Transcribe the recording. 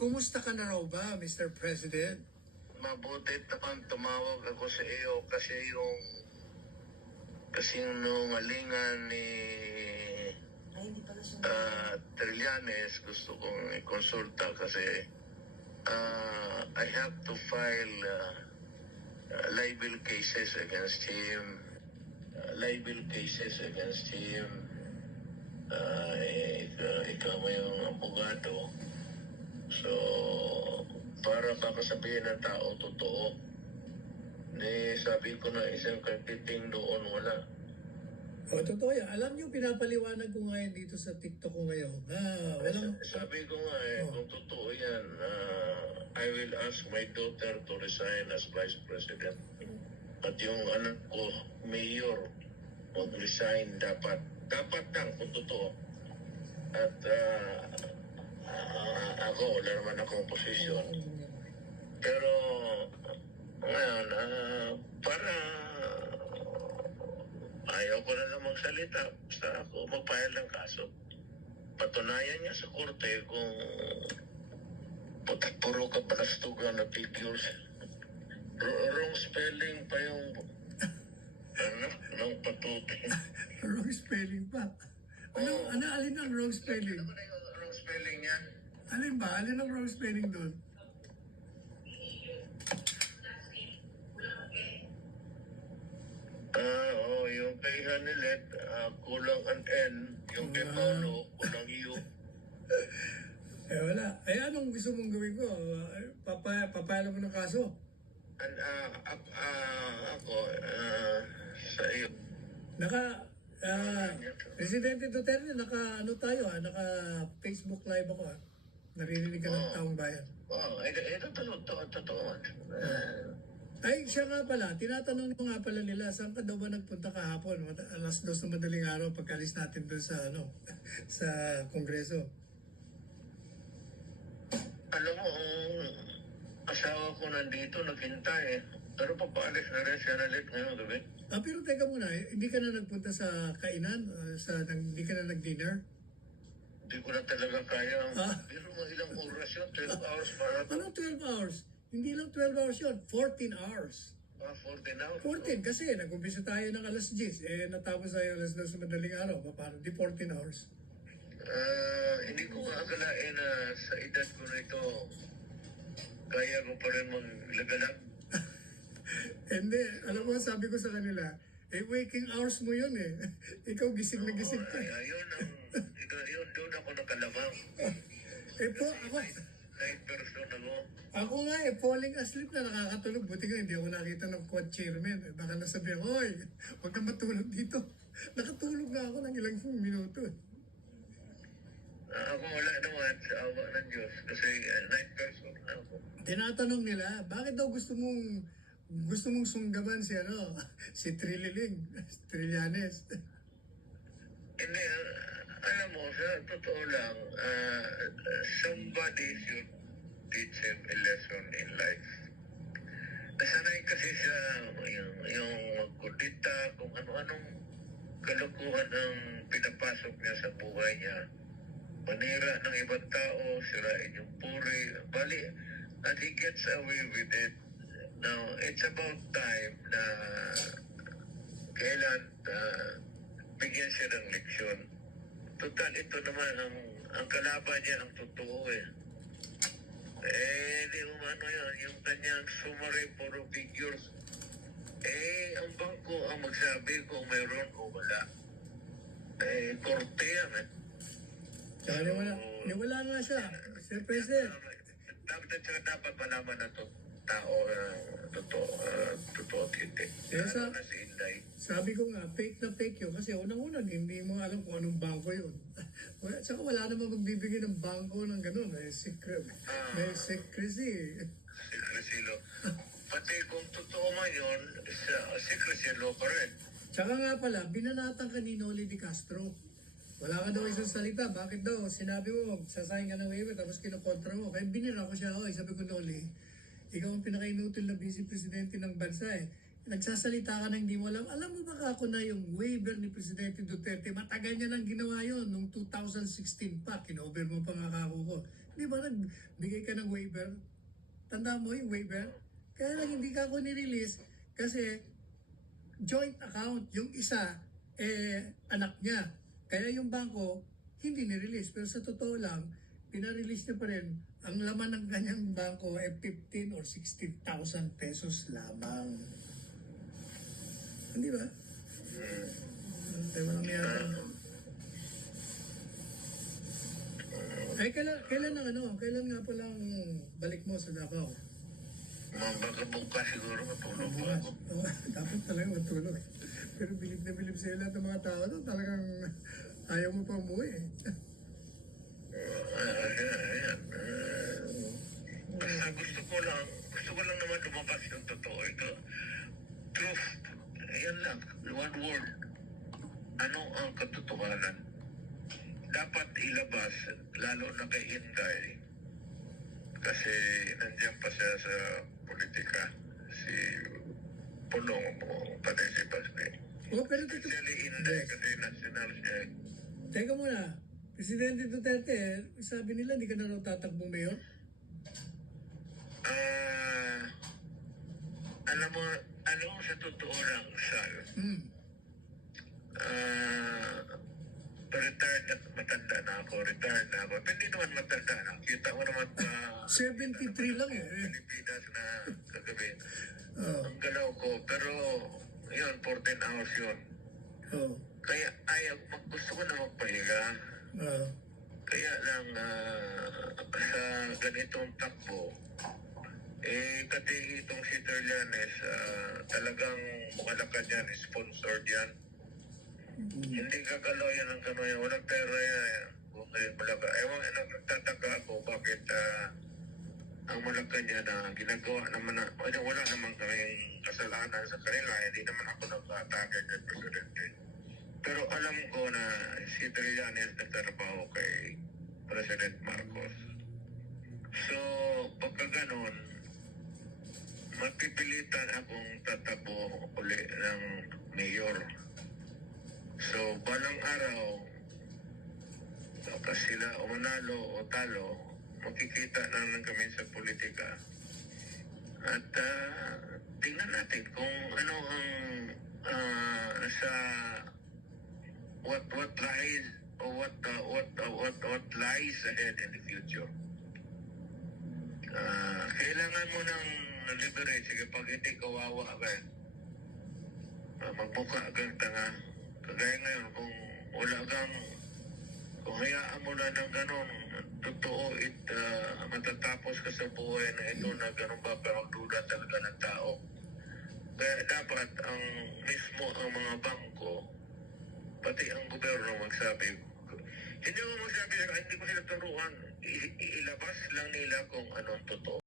Kumusta ka na raw ba, Mr. President? Mabuti naman tumawag ako sa iyo kasi yung nungalingan ni Trillanes gusto kong ikonsulta kasi I have to file libel cases against him. Ikaw mo yung abogado. So, para baka sabihin ng tao totoo. Sabi ko na isang kapiting doon wala. O, totoo yan. Alam niyo, pinapaliwanag ko ngayon dito sa TikTok ko ngayon. Sabi ko nga kung totoo yan, I will ask my daughter to resign as Vice President. At yung anak ko, Mayor, mag-resign dapat. Dapat lang kung totoo. At ako, wala naman akong posisyon. Pero ngayon, para ayaw ko na lang magsalita. Basta ako magpahal ng kaso. Patunayan niya sa korte kung puro ka palastugan na figures. Wrong spelling pa yung ng patuti. Wrong spelling pa. Alin ang wrong spelling? Ano na yung wrong spelling niya? Alin ba? Alin ang wrong spelling doon? Yung kay Hanilet, kulang ang N. Yung kay Paulo, kulang U. Wala. Anong gusto mong gawin ko? Papayala mo ng kaso? And ako, sa iyo. Presidente Duterte, naka Facebook Live ako. Naririnig ka ng taong bayan. Totoo. Ay, siya nga pala, tinatanong ko nga pala nila, saan ka daw ba nagpunta kahapon? Alas 2 na madaling araw, pagkalis natin doon sa, sa Kongreso. Alam mo, asawa ko nandito, naghintay Pero papaalis na rin siya nalit ngayong gabi. Pero teka muna, hindi ka na nagpunta sa kainan? Hindi ka na nag-dinner? Hindi ko na talaga kaya. Pero mga ilang oras yun, 12 hours para. Anong 12 hours? Hindi lang 12 hours yun, 14 hours. 14 hours? 14, kasi nag-umpisa tayo ng alas 10, natapos tayo alas 2 sa madaling araw. Paano? Di 14 hours. Hindi ko akalain na sa edad ko na ito, kaya ko pa rin maglagalag. Hindi, alam mo, sabi ko sa kanila, waking hours mo yun Ikaw gising na gising ka. Yun, doon ako nakalamang. Ako, Night person ako. Ako nga falling asleep na nakakatulog. Buti nga hindi ako nakita ng quad chairman. Baka nasabihin, hoy, huwag kang matulog dito. Nakatulog nga ako ng ilang minuto. Ako wala naman sa awa ng Diyos kasi night person na ako. Tinatanong nila, bakit daw gusto mong sunggaban si si Trillanes. Hindi, alam mo, sa totoo lang, somebody should teach him a lesson in life. Nasanay kasi siya yung magkudita, kung ano-anong kalukuhan ang pinapasok niya sa buhay niya. Manira ng ibang tao, sirain yung puri, bali, and he gets away with it. Now, it's about time na kailan bigyan siya ng leksyon. Total, ito naman ang kalaban niya, ang totoo di umano yun, yung kanyang summary puro figures. Ang bangko ang magsabi kung mayroon o wala. Korte yan Wala nga siya, Sir President. Dapat malaman na to tao totoo at hindi. Sabi ko nga, fake na fake yun kasi unang-una hindi mo alam kung anong bangko yun. Saka wala naman magbibigay ng bangko ng gano'n. May secrecy. Secrecy law. Pati kung totoo man yun, secrecy law pa rin. Tsaka nga pala, binanatan ka ni Noli Di Castro. Wala ka daw isang salita. Bakit daw? Sinabi mo, sasayang ka ng waiver tapos kinukontra mo. Kaya binira ko siya. Sabi ko, Noli, ikaw ang pinaka-inutil na vice presidente ng bansa Nagsasalita ka na hindi mo alam. Alam mo ba ako na yung waiver ni Presidente Duterte, matagal niya nang ginawa yon noong 2016 pa. Kinover mo pa nga ako ko. Di ba nagbigay ka ng waiver? Tanda mo yung waiver? Kaya lang hindi ka ako nirelease kasi joint account. Yung isa, anak niya. Kaya yung bangko, hindi nirelease. Pero sa totoo lang, pinarelease niya pa rin. Ang laman ng kanyang bangko ay 15 or 16,000 pesos lamang. Hindi ba? Tayo walang mayroon. Ay, kailan nga palang balik mo sa Davao? Baka bukas siguro matulog po Bukas. ako. Oh, dapat talaga matulog. Pero bilib na bilib sa'yo lahat ng mga tao doon. Talagang ayaw mo pa umuwi eh. Ayan. Basta gusto ko lang naman lumabas yung totoo. Ito, truth. Ayan lang. One word. Ano ang katotohanan? Dapat ilabas, lalo na kay Inday. Kasi nandiyan pa siya sa politika. Si Pulong mo, pati si Basbe. Oh, pero totoo. Especially Inday kasi national siya. Teka muna. Presidente Duterte, sabi nila hindi ka na raw tatakbong mayor? Alam mo, ano sa totoo lang, Sal, retired na, matanda na ako. Pero hindi naman matanda na. Kita mo naman 73 lang eh. Pilipinas na kagabi. Oh. Ang galaw ko, pero yun, 14 hours yun. Oh. Kaya gusto ko na magpahinga. Oh. Kaya lang sa ganitong takbo, kasi itong si Terlanes, talagang mukalakad yan, sponsored yan. Hindi gagalaw yan ang kano yan, walang pera yan. Kung malaka, ewan, nagtataka ako bakit ang Malacanang na ginagawa naman na, wala naman kaming kasalanan sa kanila, hindi naman ako nag-atake kay Presidente. Pero alam ko na si Trillanes nagtrabaho kay President Marcos. So, pagka ganon, mapipilitan akong tatabo uli ng mayor. So, balang araw, baka sila o manalo o talo, makikita naman kami sa politika. At tingnan natin kung ano ang sa what lies or what lies ahead in the future. Kailangan mo ng leverage kapag hindi kawawa ka. Magbuka kang tanga. Kagaya ngayon, kung wala kang, kung hayaan mo na ng ganon, totoo matatapos ka sa buhay na ito na ganon ba, pero magduda talaga ng tao. Kaya dapat ang mismo ang mga bangko, pati ang gobyerno magsabi, hindi mo magsabi, hindi ko sila turuan, ilabas lang nila kung anong totoo.